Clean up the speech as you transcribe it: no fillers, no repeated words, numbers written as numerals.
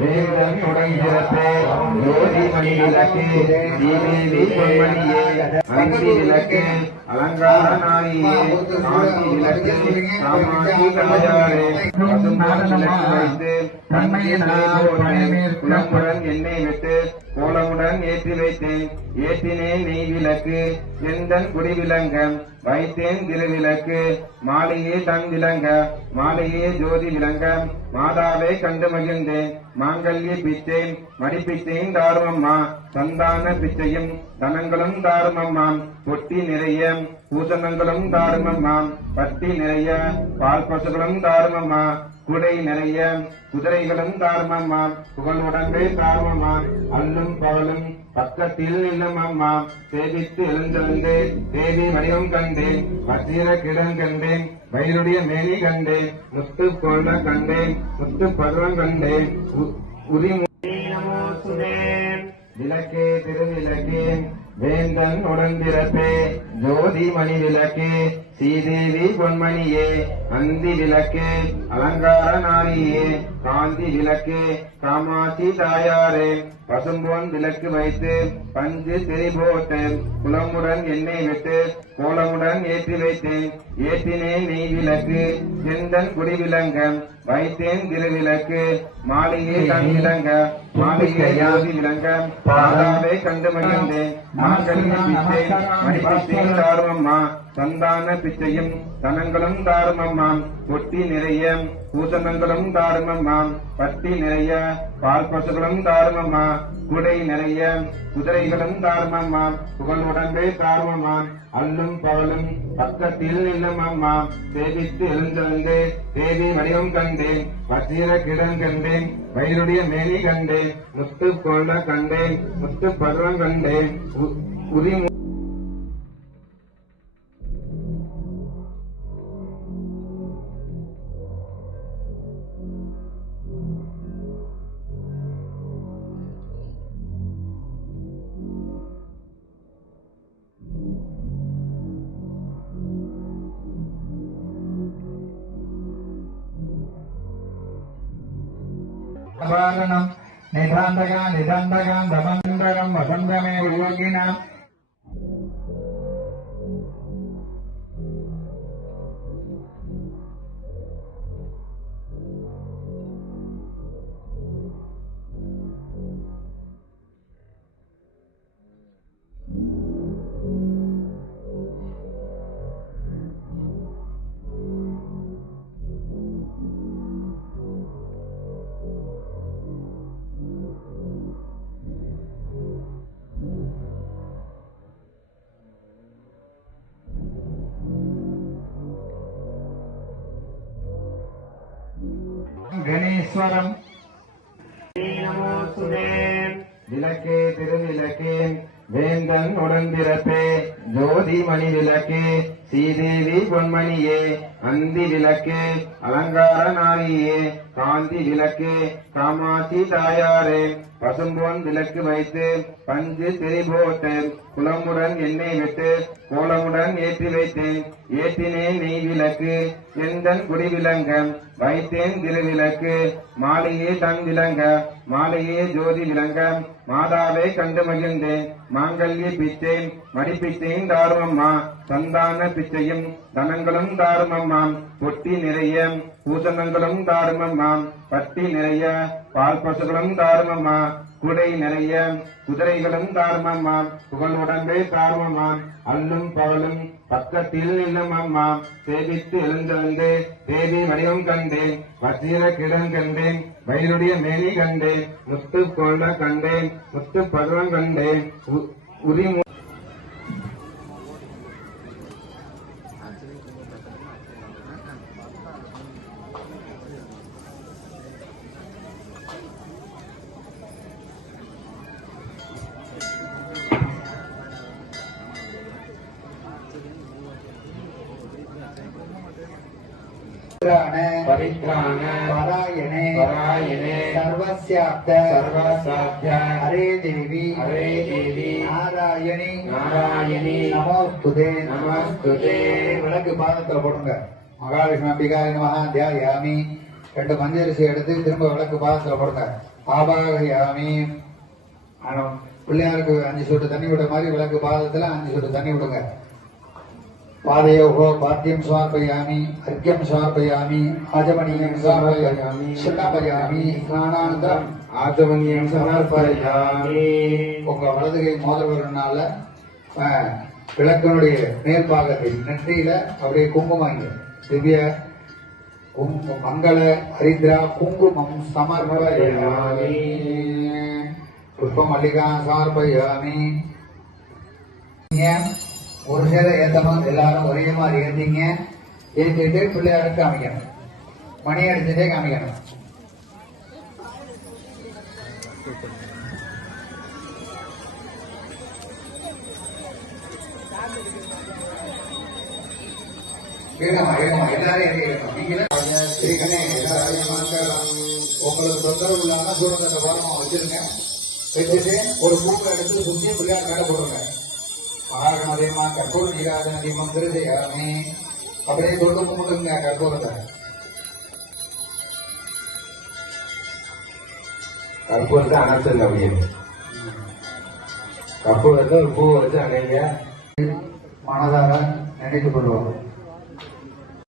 வேந்தன் உடன்பிறப்பே ஜோதி மணி விளக்கு ஸ்ரீதேவி பொன்மணியே அந்தி விளக்கு அலங்கார நாரியே காந்தி விளக்கு காமாட்சி தாயாரே பசும்பால் விளக்கு வைத்து குளமுடன் எண்ணெய் விட்டு கோலமுடன் ஏற்றி வைத்தேன் ஏற்றினேன் நெய் விளக்கு எந்தன் குடி விளங்க வைத்தேன் திருவிளக்கு மாலையே தன் விளங்க மாலையே ஜோதி விளங்க மாதாவை கண்டு மகிழ்ந்தேன் மாங்கல்ய பிச்சேன் மடிப்பிச்சையும் தாருமம்மா சந்தான பிச்சையும் தனங்களும் தாருமம்மா பொட்டி நிறைய பூசணங்களும் தாருமம்மா பட்டி நிறைய பால் பசுகளும் தாருமம்மா குடை நிறைய குதிரைகளும் தாருமம்மா புகழுடனே தாருமம்மா அல்லும் பகலும் பக்கத்தில் இல்லம் அம்மா சேவித்து எழுந்தெழுந்து தேவி வடிவம் கண்டேன் வசீர கிடம் கண்டேன் வயிறுடைய மேனி கண்டேன் முத்து கொள்ள கண்டேன் முத்து பருவம் கண்டேன் விளக்கே திருவிளக்கே வேந்தன் உடன்பிறப்பே ஜோதி மணி விளக்கே ஸ்ரீதேவி பொன்மணியே அந்தி விளக்கு அலங்கார நாரியே காந்தி விளக்கு காமாட்சி தாயாரே பசும்பொன் விளக்கு வைத்து பஞ்சு திரி போட்டு குளமுடன் எண்ணெய் விட்டு கோலமுடன் ஏற்றி வைத்தேன் ஏற்றினேன் நெய் விளக்கு எந்தன் குடி விளங்க வைத்தேன் திருவிளக்கு மாலையே தன் விளங்க மாலையே ஜோதி விளங்க மாதாவை கண்டு மகிழ்ந்தேன் மாங்கல்ய பிச்சை மணிப்பிச்சையும் தாருமம்மா சந்தான பிச்சையும் தனங்களும் தாருமம்மா பொட்டி நிறைய பூசணங்களும் தாருமம்மா பட்டி நிறைய பால் பசுகளும் தாருமம்மா குடை நிறைய குதிரைகளும் தாருமம்மா புகழுடனே தாருமம்மா அல்லும் பகலும் பக்கத்தில் இல்லம் அம்மா சேவித்து எழுந்தெழுந்து தேவி வடிவம் கண்டேன் வசீர கிடம் கண்டேன் வயிறுடைய மேனி கண்டேன் முத்து கொள்ள கண்டேன் முத்து பருவம் கண்டேன் உரி निधान्तगा निधान्तगां दमन्तरं वसन्तमेव योगिनाम् கணேஸ்வரம் விளக்கே திருவிளக்கே வேந்தன் உடன்பிறப்பே ஜோதி மணி விளக்கே ஸ்ரீதேவி பொன்மணியே அந்தி விளக்கு அலங்கார நாரியே காந்தி விளக்கு காமாட்சி தாயாரே பசும்பொன் விளக்கு வைத்து பஞ்சு திரி போட்டு குளமுடன் எண்ணெய் விட்டு கோலமுடன் ஏற்றி வைத்தேன் ஏற்றினேன் நெய் விளக்கு எந்தன் குடி விளங்க வைத்தேன் திருவிளக்கு மாலையே தன் விளங்க மாலையே ஜோதி விளங்க மாதாவை கண்டு மகிழ்ந்தேன் மாங்கல்ய பிச்சை மடிப்பிச்சையும் தாருமம்மா சந்தான பிச்சையும் தனங்களும் தாருமம்மா பொட்டி நிறைய பூசணங்களும் தாருமம்மா பட்டி நிறைய பால் பசுகளும் தாருமம்மா குடை நிறைய குதிரைகளும் தாருமம்மா புகழுடனே தாருமம்மா அல்லும் பகலும் பக்கத்தில் இல்லம் அம்மா சேவித்து எழுந்தெழுந்து தேவி வடிவம் கண்டேன் வசீர கிடம் கண்டேன் வயிறுடைய மேனி கண்டேன் முத்து கொள்ள கண்டேன் முத்து பருவம் கண்டேன் உரி पवित्राण परायणे सर्वस्याप्त हरे देवी नारायणी नमोस्तुते वड़क पादत्तुल पोडुंगा महालक्ष्मी अंबिकाय नमः ध्यायामि 2 மஞ்சரிசி எடுத்து திரும்ப விளக்கு பாதத்துல போடுங்க. ஆபாகயாமி. பிள்ளையாருக்கு 5 சொட்டு தண்ணி விட மாதிரி விளக்கு பாதத்துல 5 சொட்டு தண்ணி விடுங்க. பாதயோகோ பாத்தியம் சமர்ப்பயாமி, அர்க்கியம் சமர்ப்பயாமி, ஆஜமணியம் சமர்ப்பயாமி, சின்னபயாமி, ஸ்நானானந்தம் ஆச்சமணியம் சமர்ப்பயாமி. உங்க வலதுகை மோதல்னால விளக்கனுடைய மேல்பாகத்தில் நெற்றியில அப்படியே குங்குமம் திவ்ய மங்கள ஹரித்ரா குங்குமம் சமர்ப்பயாமி. புஷ்ப மல்லிகா சமர்ப்பயாமி. ஒரு சேர ஏத்தணும், எல்லாரும் ஒரே மாதிரி ஏத்திங்க. ஏற்றிட்டு பிள்ளையாருக்கு காமிக்கணும், மணி அடிச்சுட்டே காமிக்கணும். உங்களுக்கு தொந்தரவு இல்லாம சூரகத்தை பாரமா வச்சிருங்க. வச்சுட்டு ஒரு பூவை எடுத்து சுத்தி பிள்ளையார் கடை போடுங்க. மகாகணதேமா கற்பூர நீராஜன தீபம் திருதையாமே. அப்படியே தொட்டு கும்பிடுங்க கற்பூரத்தை. கற்பூரத்தை அணைச்சல் அப்படின்னு கற்பூரத்தை ஒரு பூவை வச்சு அணைங்க. மனதார நினைத்துக் கொள்வோம்.